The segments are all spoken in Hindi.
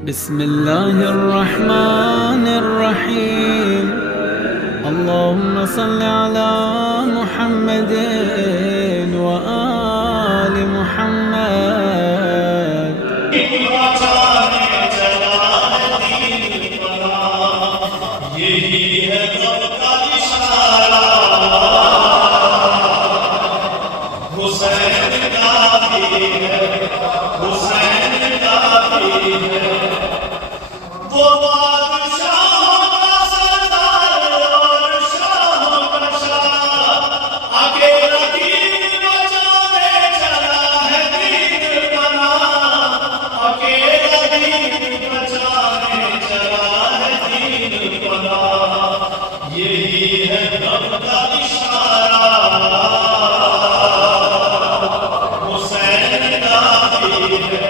बिस्मिल्लाहिर्रहमानिर्रहीम। अल्लाहुम्मा सल्लि अला मुहम्मदिन व आलि मुहम्मद। यही है रब का इशारा, हुसैन काफी है, हुसैन काफी है। वो बादशाहों का सरदार और शाहों का शाह, अकेला दीन बचाने चला है दीन बना, अकेला दीन बचाने चला है दीन बना। यही है रब का इशारा, हुसैन काफी है।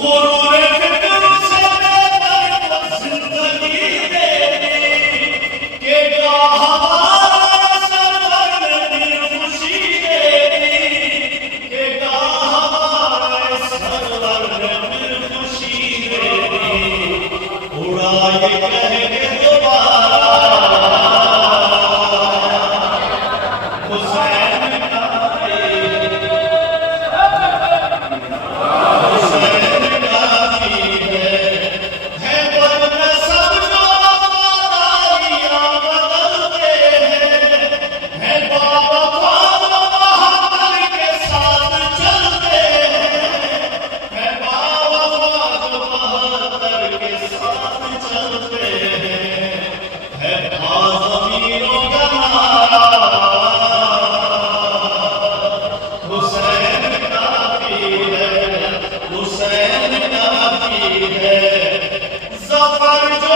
गुरूर फिक्र से बेहतर को जिंदगी देनी, के हमारा सरवर ने दिल खुशी देनी, के हमारे सरवर ने दिल खुशी देनी। उड़ाए कह के दोबारा, हुसैन काफी है बदन सब जो वफादारियां बदलते हैं बाबा बहादुर के साथ चलते हैं बाबा बहादुर के साथ चलते हैं आज़मीरों का नारा, हुसैन काफी है, हुसैन काफी है। ज़फ़र जो